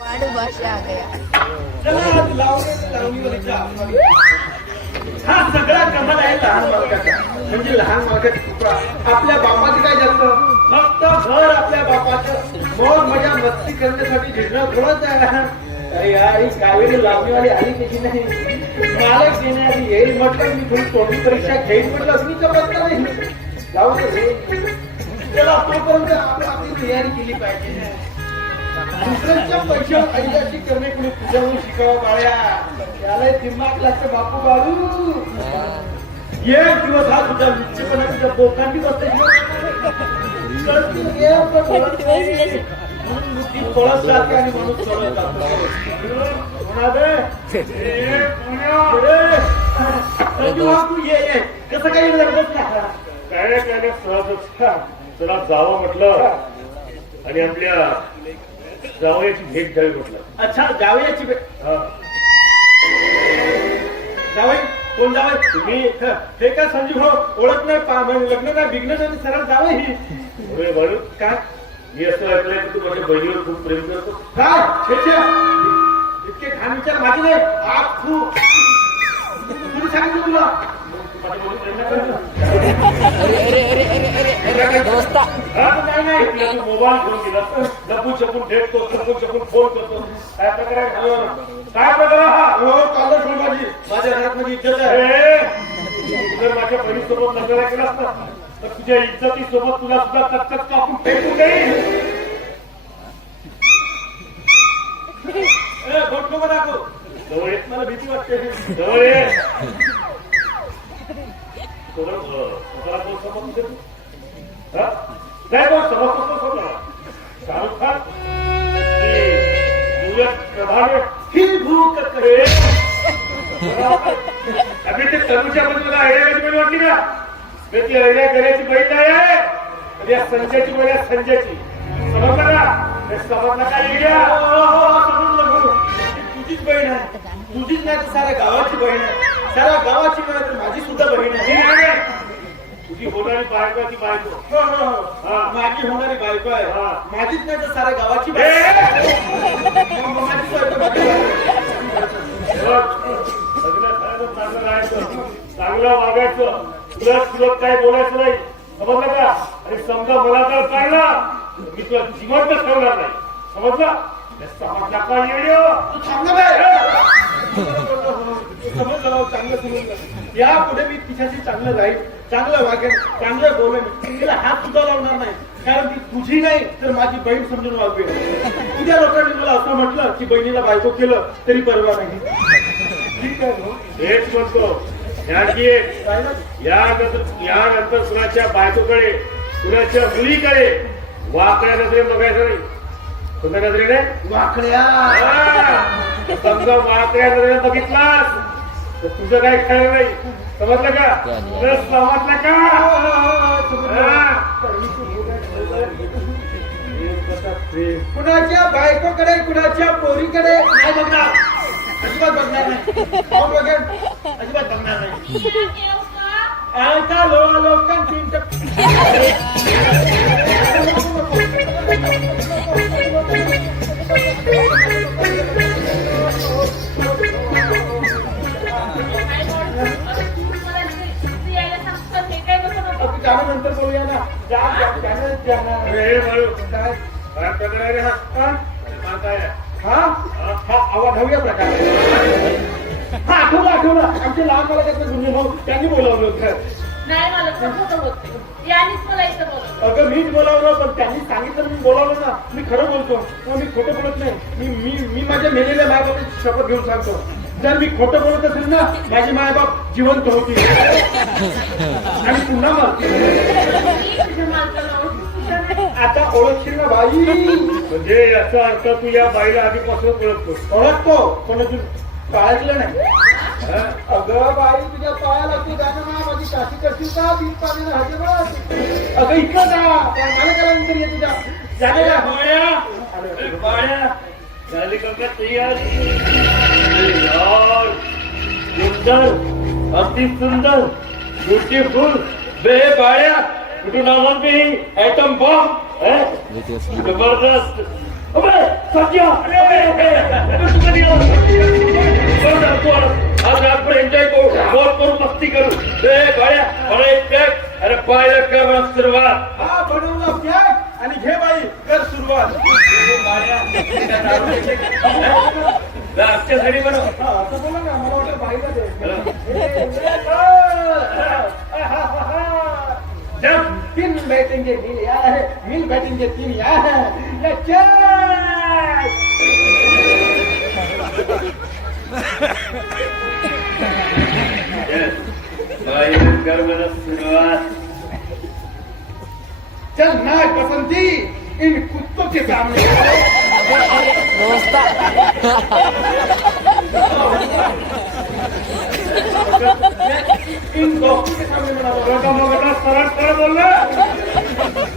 भाषा आ गया. हा सगळा कमाल आहे लहान मालकाचा. म्हणजे लहान मालकाची कृपा. आपल्या बापाचं काय जास्त फक्त घर आपल्या बापाचं मौज मजा मस्ती करण्यासाठी झिजणं थोडंच आहे. अरे यार ही कावेरी लावणीवाली आली त्याची नाही. मालक देण्याआधी येईल म्हटलं मी थोडी तोंडी परीक्षा घेईल म्हटलं मी जमत नाही. जाऊ दे त्याला तोपर्यंत आपण आपली तयारी केली पाहिजे. दुसऱ्यांच्या पैशावर अडीदाची करणे कुणी तुझ्याहून शिकावं बाळ्या. त्याला दिमाग लागतं बापू बाळू. एक दिवस हा तुझ्या निश्चितपणे तुझ्या बोकांची बसते म्हणून बुद्धी पळत जाते आणि माणूस चढत जातो. तू ये कसं काही लगत ना काय त्याने सहजच चला जावं म्हटलं आणि आपल्या जावयाची भेट घ्यावी म्हटलं. अच्छा जावयाची हा. जावई कोण जावई तुम्ही हे काय संजीव भाऊ ओळख नाही लग्न नाही बिग्न नाही सरळ जावई ही होय बाळू काय मी असं ऐकलंय की तू माझ्या बहिणीवर खूप प्रेम करतो. काय छे इतके घाण विचार माझे नाही. आप तू तुम्ही सांगितलं तुला माझ्या बहिणी प्रेम नाही करतो. दोस्ता हा? नाही तू मोबाईल घेऊन गेला लपून छपून भेटतो लपून छपून फोन करतो. काय प्रकार आहे? काय प्रकार हा? हो कालच फोन माझ्या घरात माझी इज्जत आहे. तू जर माझ्या बहिणीसोबत लग्न केलं असतं तर तुझ्या इज्जतीसोबत तुला सुद्धा कच्चत कापून फेकून देईल. बोट नको दाखव. जवळ ये. मला भीती वाटते. जवळ ये. स्वतःला कोण समजतो तू? हा? नाही कोण समजतो स्वतःला? शाहरुख खान की प्रधान ही भूक करे अभि ते तनुच्या मध्ये तुला ऐड्याची बहीण वाटली का? मी ती ऐड्या करायची बहीण नाही आहे. आणि या संजयची बहीण आहे संजयची. समजलं का? हे समजलं का येड्या? तुझीच बहीण आहे. तुझीच नाही तर साऱ्या गावाची बहीण आहे. साऱ्या गावाची बहीण तर माझी सुद्धा बहीण ही आहे. नाही आहे. तुझी होणारी बायको आहे ती बायको. हो, हो, हो. हा. माझी होणारी बायको आहे. हा. माझीच नाही तर साऱ्या गावाची बायको आहे. माझीच बायको, माझी बायको. लग्न करायचं चांगलं राहायचं चांगलं वागायचं तुला काय बोलायचं नाही. समजलं का? आणि समजा मला जर पाहिलं मी तुला जिवंत ठेवणार नाही. समजलं? समजला का येड्यो? तू थांबलं बाय. समजलं चांगलं समजलं. या पुढे मी तिच्याशी चांगलं राहील चांगलं वागेन चांगलं बोलेन. तिला हात सुद्धा लावणार नाही. कारण ती तुझी नाही तर माझी बहीण समजून वागवेल. उद्या लोकांनी मला असं म्हटलं की बहिणीला बायको केलं तरी परवा नाही. ठीक आहे भाऊ. हेच म्हणतो यानंतर कुणाच्या बायकोकडे कुणाच्या मुलीकडे वाकड्या नजरे बघायचं नाही. कोणत्या नजरेने? वाकड्या. समजा वाकड्या नजरेने बघितलास तर तुझं काही खरं नाही. समजलं का? समजलं का? कुणाच्या बायकोकडे कुणाच्या पोरीकडे नाही बघणार. अजिबात बघणार नाही. कोण बघेल? अजिबात बघणार नाही. ऐका लोकांची त्यानंतर बोलूया ना. काय प्रकार आहे रे हा? काय आहे? हा आवाढव्य प्रकार. हा आठवलं आमचे लहान मालकाचं गुन्हे भाऊ त्यांनी बोलावलं होतं. नाही मला खोटं होत. यानेच मला इथं बोलवलं. अगं मीच बोलावलं पण त्यांनी सांगितलं मी बोलावलं ना. मी खरं बोलतो. मी खोटं बोलत नाही. मी माझ्या मेलेल्या मायबापाची शपथ घेऊन सांगतो. जर मी खोटं बोलत असेल ना माझी मायबाप जिवंत होती आणि पुन्हा आता ओळखशील ना बाई. म्हणजे याचा अर्थ तू या बाईला आधीपासून ओळखतो पण अजून काळजलं नाही. अगं बाई तुझ्या पायाला तू जाणं ना माझी काशी करशील का? बीज पाण्याला हजे अगं इकडं जा. मला काय नंतर ये तुझ्या जाण्याला बाळ्या झाली का तयार? सुंदर अति सुंदर ब्युटिफुल बे बाळ्या कुठून आला मी ऍटम बॉम्ब जबरदस्त अबे सज्जा तू कधी आज रातभर एन्जॉय करू मौज करू मस्ती करू गाड्या मला एक पॅक अरे पाहिलं का मला सुरुवात हा बनवला पॅक आणि घे बाई कर सुरुवात आमच्यासाठी बनव हा, असं बोला ना मला वाटतं बाईला दे तीन बैठेंगे मिल या है मिल बैठेंगे तीन या है ले चल कर मला सुरुवात चल नाच बसंती इन कुत्तों के सामने इन दोस्तों के सामने बना दो सरळ सरळ बोललं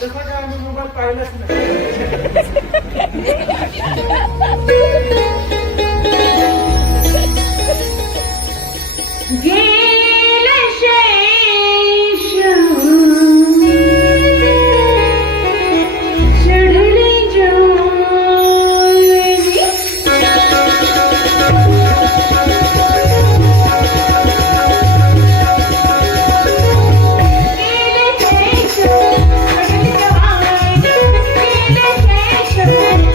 तसा काय आम्ही मोबाईल पाहिलाच नाही गेलं शेष चढले ज्वारी गेलं शेष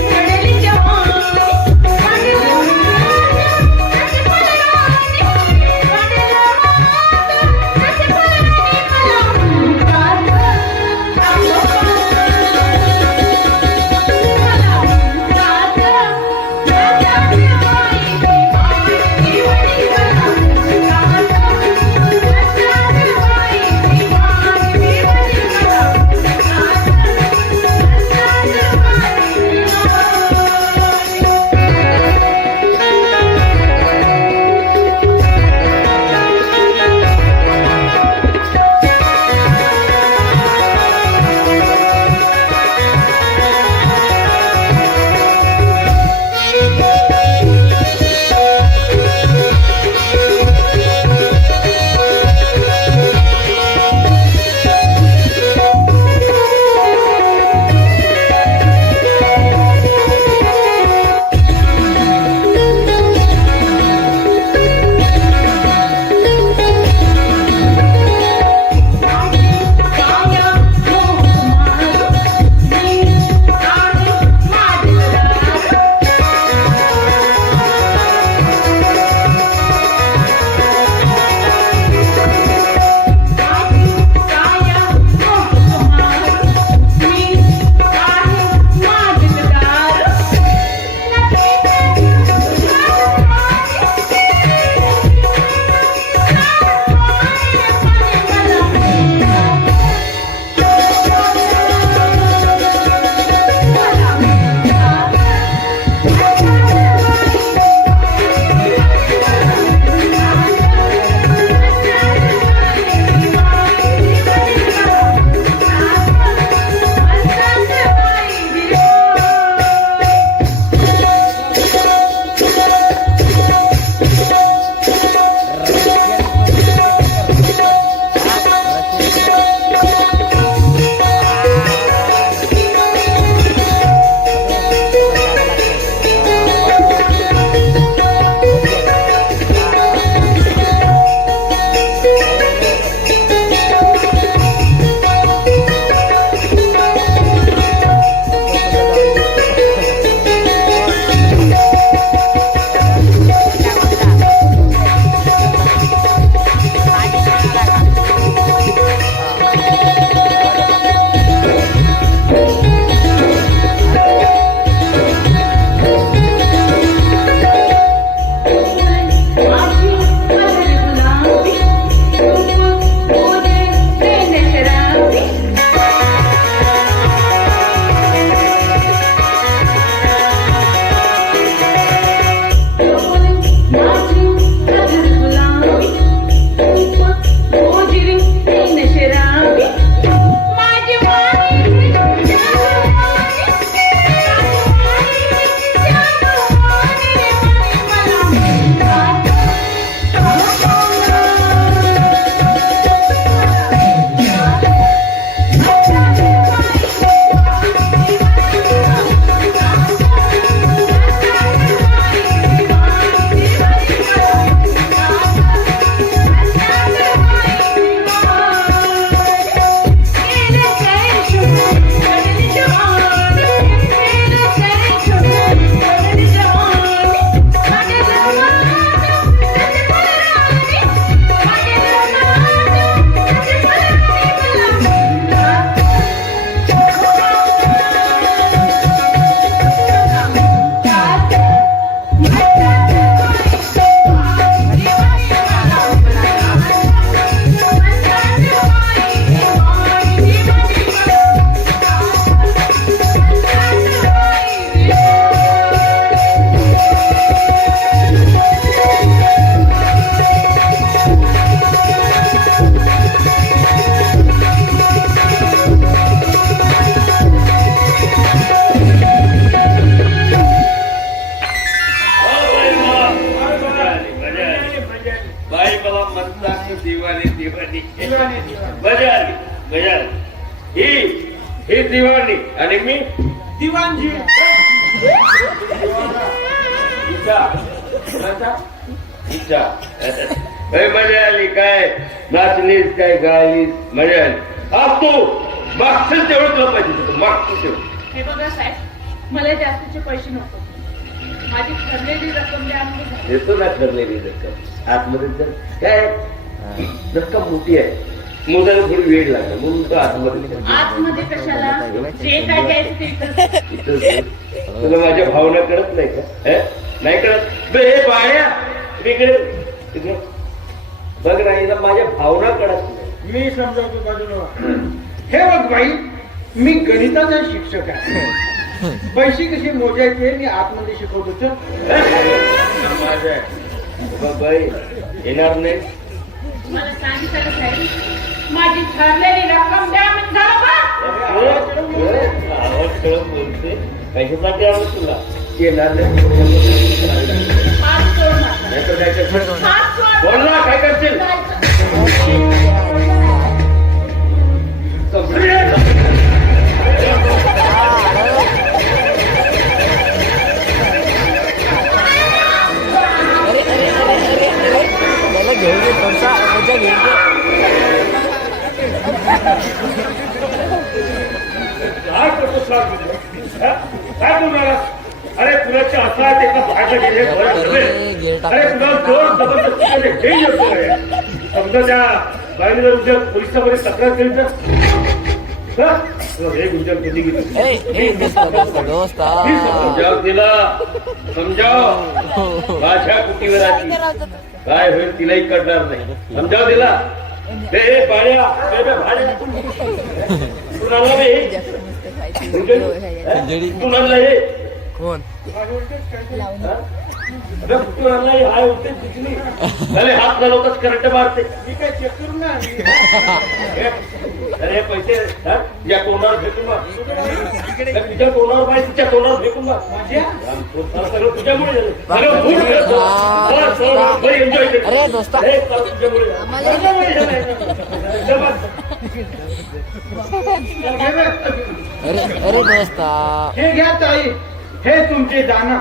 चढले जवानी मस्तानी दिवाणी दिवाणी दिवाणी, दिवाणी. मजा आली मजा आली ही दिवाणी आणि मी दिवाणजी. इच्छा कोणाचा? इच्छा मजा आली काय नाचलीस काय गायलीस मजा आली आज तू मागचं तेवढं तुला पाहिजे होतं मागचं तेवढं हे बघा साहेब मला जास्तीचे पैसे नको माझी ठरलेली रक्कम द्या आणि झालं. देतो ना ठरलेली रक्कम आतमध्ये तर काय रक्कम मोठी आहे मोजायला थोडी वेळ लागला म्हणून तो आतमध्ये आतमध्ये कशाला जे काय घ्यायचं ते इथं. इथंच आहे. तुला माझ्या भावना कळत नाही का नाही कळत बे हे बाळ्या वेगळे इकडे बघ नाही माझ्या भावना कळत नाही मी समजावतो बाजूला. हे बघ बाई मी गणिताचा शिक्षक आहे. पैसे कसे मोजायचे मी आतमध्ये शिकवतो तर. माझ्या बाई येणार नाही मला सांगितलं का साहेब माझी ठरलेली रक्कम द्या आणि झालं बा. आवाज कळत बोलते कशासाठी आवड तुला येणार नाही हात सोड माझा. नाहीतर काय करशील? हात सोड. बोल ना काय करशील त्याला घेऊन घे थोडसा मजा घेऊन घे. काय करतो साहेब तुझं? हा? काय बोलणार अरे तुलाचे असा आहे एका भाषा गेले अरे तुला जोर जबरदस्तीने हे येतोय समजा त्या बाईने जर उद्या पोलिसामध्ये तक्रार केली तर हा? हे गुंजन कधी ए दोस्ता समजाव तिला समजाव माझ्या कुटीवराची काय होईल तिलाही कळणार नाही समजाव तिला हे पाड्या भाड्या कुणाला बे कुणाला हे कोण हाय होते झाले हात घालवताच करंट मारते मी काय चेक करू ना. अरे पैसे या तोंडावर फेकून मार तुझ्या तोंडावर पाहिजे तिच्या तोंडावर फेकून मार सगळं तुझ्यामुळे एन्जॉय अरे दोस्ता तुझ्यामुळे अरे दोस्ता हे घ्या ताई हे तुमचे दाना.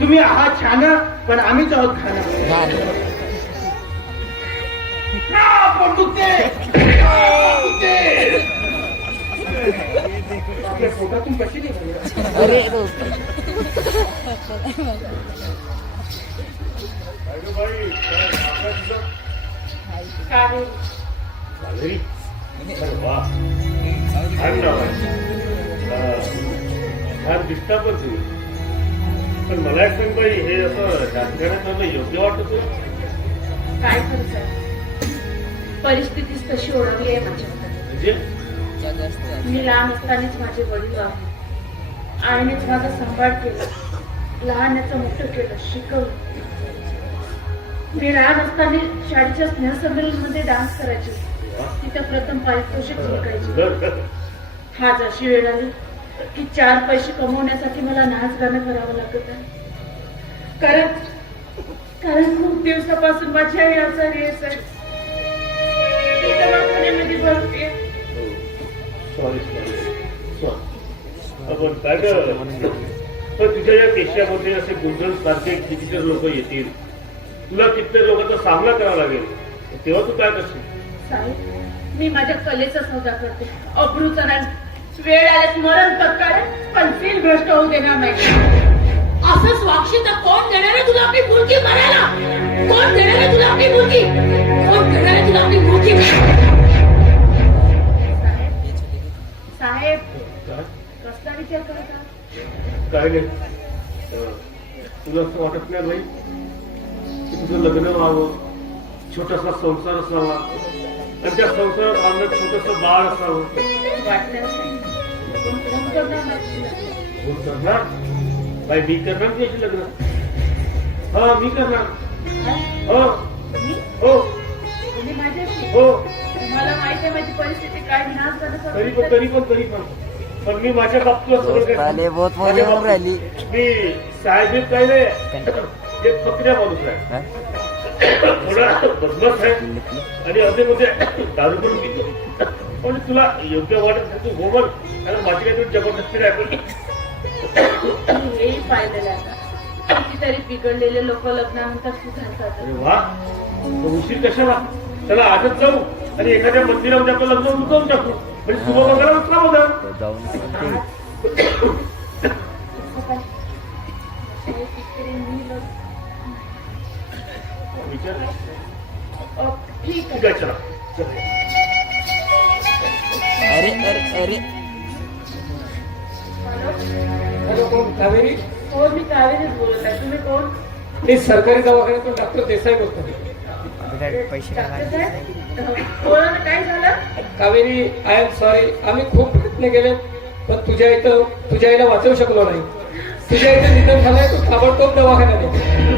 तुम्ही आहात छान पण आम्हीच आहोत खाना. झालं. पण दुखते. आपल्या पोटातून कशी निघाली? अरे दोस्ता काय छान दिसता पण तू पण मला एक सांग बाई हे असं राजकारणात मला योग्य वाटत काय करू साहेब परिस्थितीच तशी ओळखली आहे माझ्या म्हणजे मी लहान असतानाच माझे वडील वारले. आईनेच माझा सांभाळ केला लहानाचं मोठं केलं शिकवलं. मी लहान असताना शाळेच्या स्नेहसंमेलनमध्ये डान्स करायचे तिथं प्रथम पारितोषिक जिंकायचे. आज अशी वेळ आली की 4 पैसे कमवण्यासाठी मला नाच गाणं करावं लागत आहे. कारण खूप दिवसापासून माझी आई आजारी आहे. ती दवाखान्यामध्ये भरते. आपण काय पण तुझ्या या देशामध्ये असे गुंजन सारखे कितीतरी लोक येतील तुला कित्येक लोकांचा सामना करावा लागेल तेव्हा तू काय करशील? साहेब मी माझ्या कलेचा सौदा करते अब्रूचा नाही. वेळ आल्यास मरण पत्कारे पण सील भ्रष्ट होऊ देणार नाही. असंच वागशील तर कोण देणार आहे तुला आपली मुलगी मरायला? कोण देणार आहे तुला आपली मुलगी? कोण देणार आहे तुला आपली मुलगी? साहेब कसला विचार करता? काय नाही तुला असं वाटत नाही बाई की तुझं लग्न व्हावं छोटासा संसार असावा आणि त्या संसारात आणलं छोटस बाळ असावं वाटल्यास कोण करणार नाही. हो करणार बाई मी करणार त्याची लग्न हा मी करणार हो मी? हो तुम्ही माझ्याशी? हो मला माहिती आहे माझी परिस्थिती काय नाच झालं तरी पण मी माझ्या बाबतीत सगळं दोस्ताले बहुत मजा येऊन राहिली. मी साहेब काय नाही एक फकऱ्या माणूस आहे थोडा बदमाश आहे आणि असे मध्ये दारू करून पितो. पण तुला योग्य वाटत नाही तू हो बघ, कारण माझी काही तुझी जबरदस्ती नाही पण मी हेही पाहिलेलं आहे आता. कितीतरी बिघडलेले लोक लग्नानंतर सुधारतात. अरे वा, मग उशीर कशाला? त्याला आजच जाऊ आणि एखाद्या मंदिरामध्ये आपलं लग्न उचलून टाकू, म्हणजे शुभ मंगला उचला बघा. जाऊन विचार ठीक ठीक आहे. आहे, चला चला. अरे अरे अरे हॅलो, कोण? कावेरी? हो, मी कावेरीच बोलत आहे. तुम्ही कोण? मी सरकारी दवाखान्यातून डॉक्टर देसाई बोलतो. पैसे डॉक्टर साहेब, बोला ना, काय झालं? Kaveri, I am sorry. आम्ही खूप प्रयत्न केले पण तुझ्या आईला वाचवू शकलो नाही. तुझ्या इथे निधन झालंय, तू ताबडतोब दवाखान्यात ये.